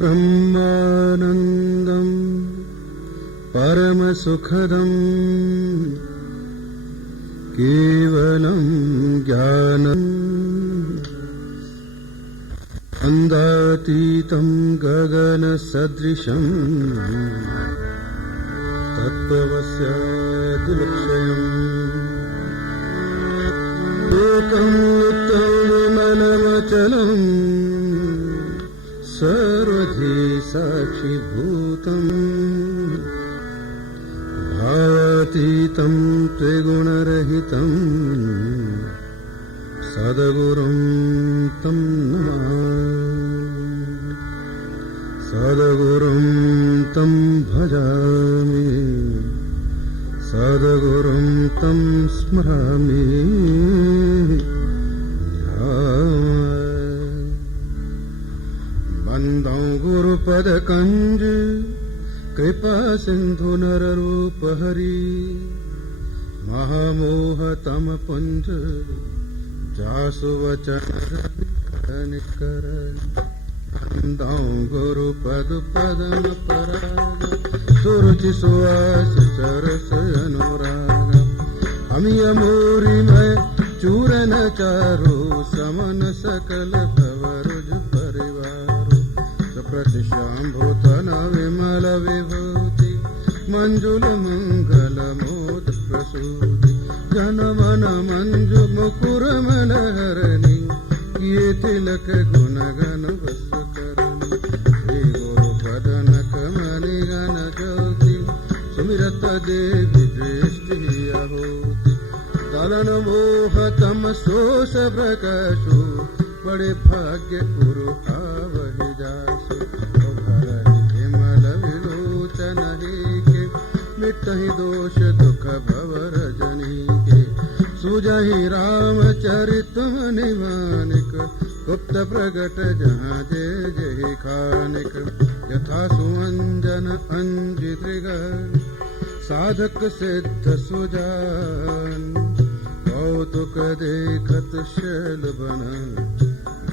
ब्रह्मानन्दम् परमसुखदम् केवलं ज्ञानम् अन्दातीतं गगनसदृशम् तत्त्वस्यादिलक्ष्यम् एकं नित्यं विमलमचलम् सर्वधी साक्षिभूतम् भावातीतं त्रिगुणरहितं सद्गुरुं तं नमामि सद्गुरुं तं भजामि सद्गुरुं तं स्मरामि बन्दं गुरुपदकञ्ज कृपा सिन्धु नररूप हरि महामोहतमपुञ्ज जासु वचन कर बन्दं गुरुपद पदम पराग सुरुचि सुवास सरस अनुराग अमिय मूरिमय चूरन चारु समन सकल भवरुज परिवार प्रतिशाम्भूतन विमल विभूति मंजुल मंगल मोद प्रसूति जनमन मंजु मुकुर मनहरणी किए तिलक गुण गण बस करनी श्री गुरु पदन कमनि गण ज्योति सुमिरत देवी दृष्टि अहोति तलन मोह तम शोष प्रकाशु बड़े भाग्य गुरु आवहि जासु विमल विलोचन के मिटहि दोष दुख भवर जनी के सुजहि रामचरित निमानिक गुप्त प्रगट जहाँ जय जय खानिक यथा सुअंजन अंजितृगण साधक सिद्ध सुजान कौतुक देखत शैल बन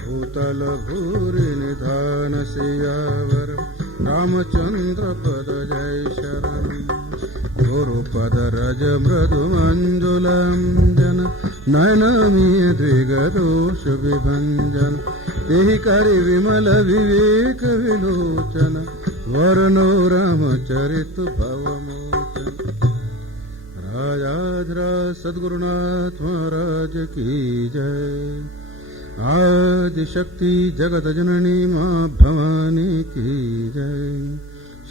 भूतल भूरि निधान सियावर रामचंद्र पद जय शरण गुरुपद रज मृदु मंजुलंजन नयनमी दृगदोष विभंजन तेहि करि विमल विवेक विलोचन वरनो रामचरित भवमोचन राजाधिराज सद्गुरुनाथ महाराज की जय आदिशक्ति जगत जननी माँ भवानी की जय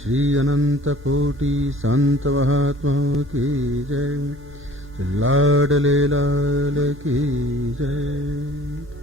श्री अनंत कोटि संत महात्माओं की जय लाडले लाल की जय।